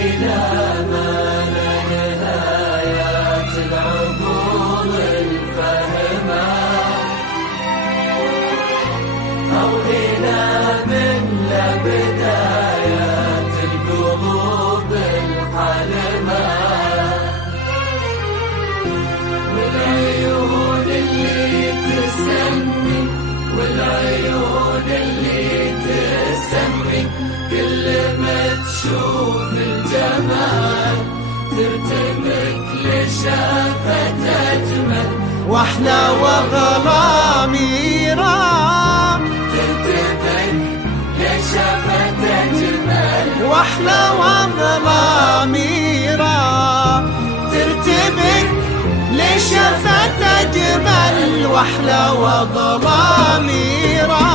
إلى ما لا نهايات العقول الفهمة، أو إلى من لا بدايات القلوب الحلمة، والعيون اللي تسمي، والعيون اللي تسمي كل ما تشوف الجمال ترتمك لشافة أجمل، واحلى واغلى ميرا ترتمك لشافة أجمل، واحلى واغلى ميرا ترتبك لشفت أجمل، واحلى واغلى ميرا.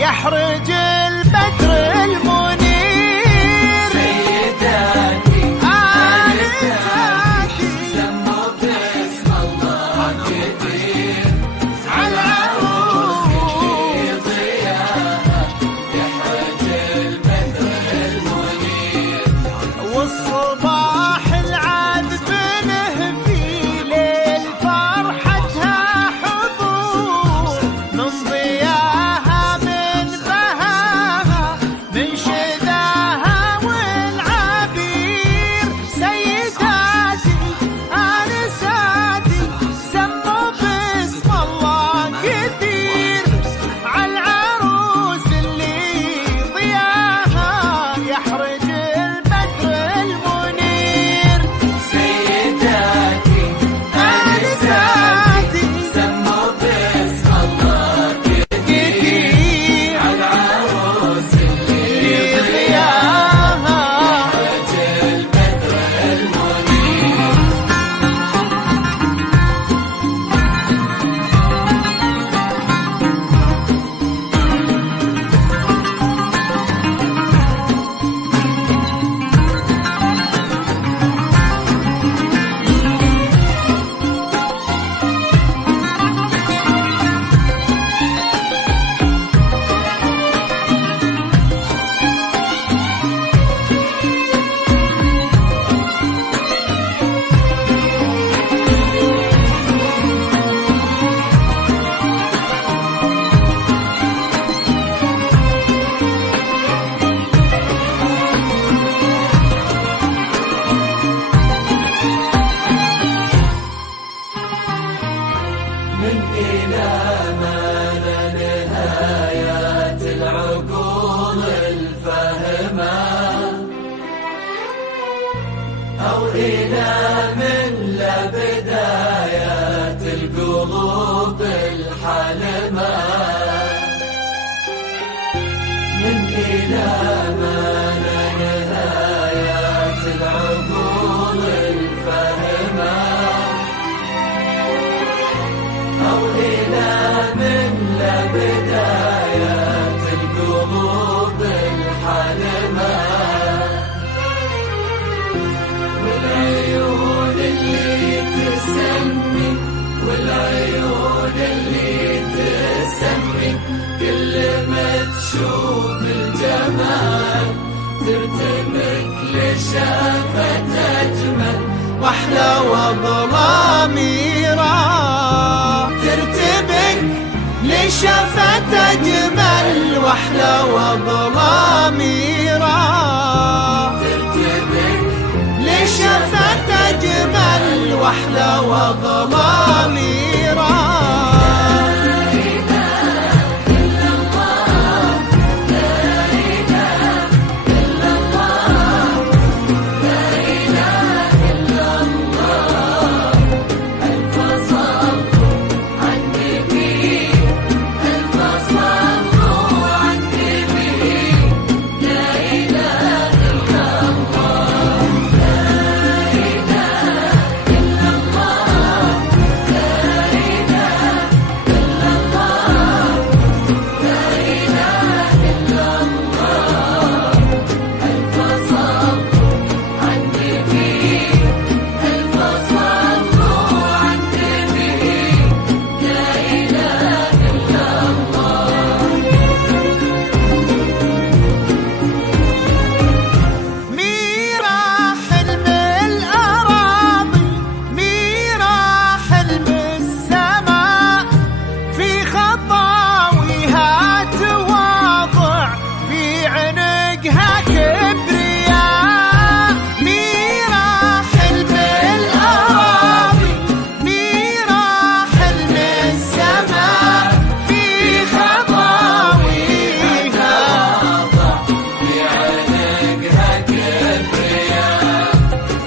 يحرج البدر المنير، سيداتي آنساتي سموا باسم الله كثير، على العروس اللي ضياها يحرج البدر المنير، والصباح العذب له في ليل فرحتها حضور، من ضياها من بهاها من شذاها والعبير. سيداتي آنساتي سموا باسم الله كثير، عالعروس اللي ضياها يحرج البدر المنير. سيداتي آنساتي سموا باسم الله كثير، كثير عالعروس اللي ضياها يحرج البدر المنير. من إلى ما لا نهايات العقول الفهمة، أو إلى من لا بدايات القلوب الحلمة، من إلى ما لا نهايات العقول الفهمة، أو إلى من لا بدايات القلوب الحلمة، والعيون اللي تسمي، والعيون اللي تسمي كل ما تشوف الجمال ترتمك لشافة أجمل، واحلى واغلى ميرا ترتبك لشفت أجمل وأحلى وضماميرا ترتبك لشفت أجمل وأحلى وضماميرا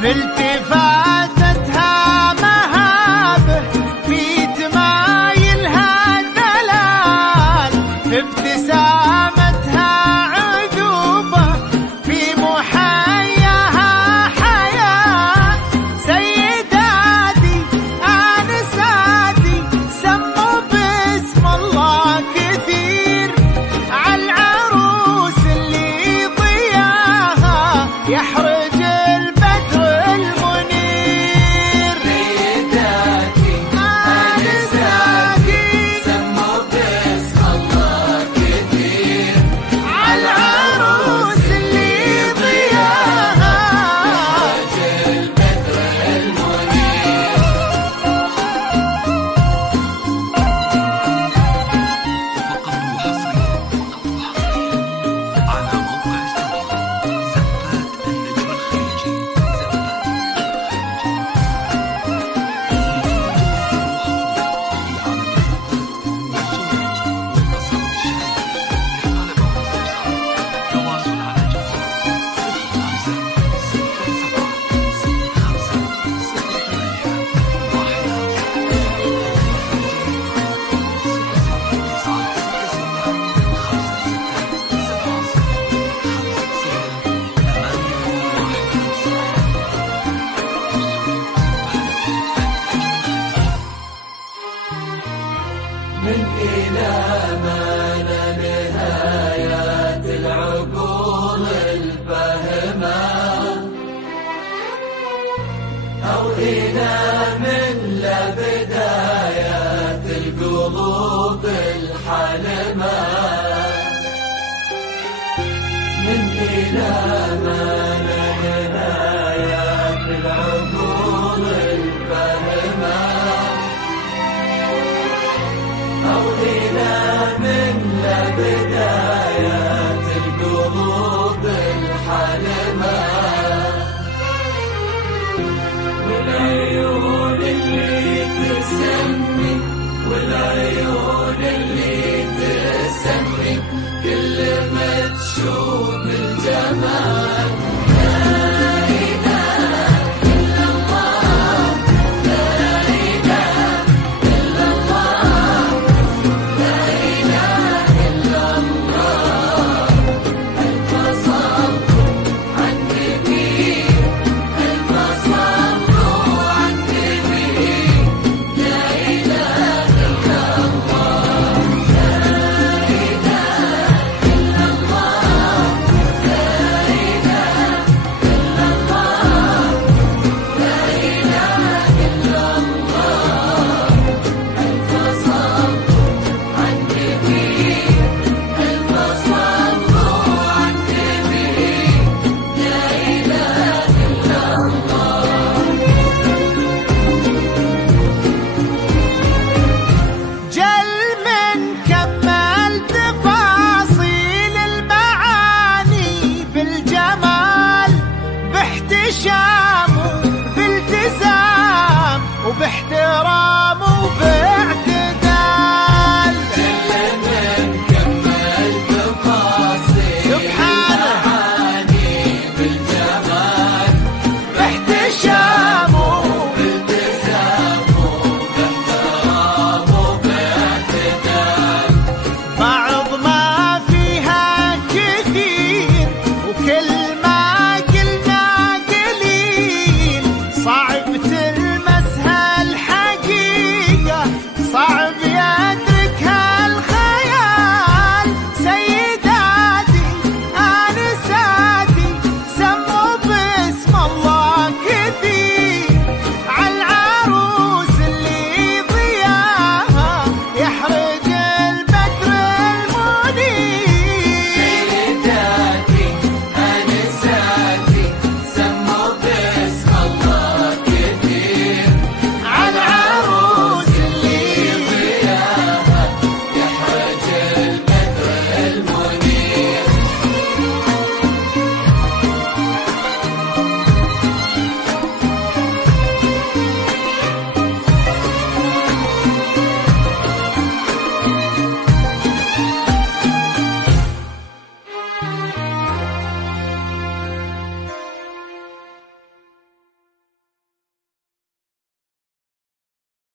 في التفاتتها مهابه في تمايلها دلال في ابتسامتها عذوبة في محياها حياة سيداتي آنساتي سموا باسم الله كثير عالعروس اللي ضياها يحرج من إلى ما لا نهايات العقول الفهمة أو إلى من لا بدايات القلوب الحلمة من إلى ما لا نهايات العقول الفهمة أو إلى من لا بدايات القلوب الحلمة والعيون اللي تسمي والعيون اللي تسمي كل ما تشوف الجمال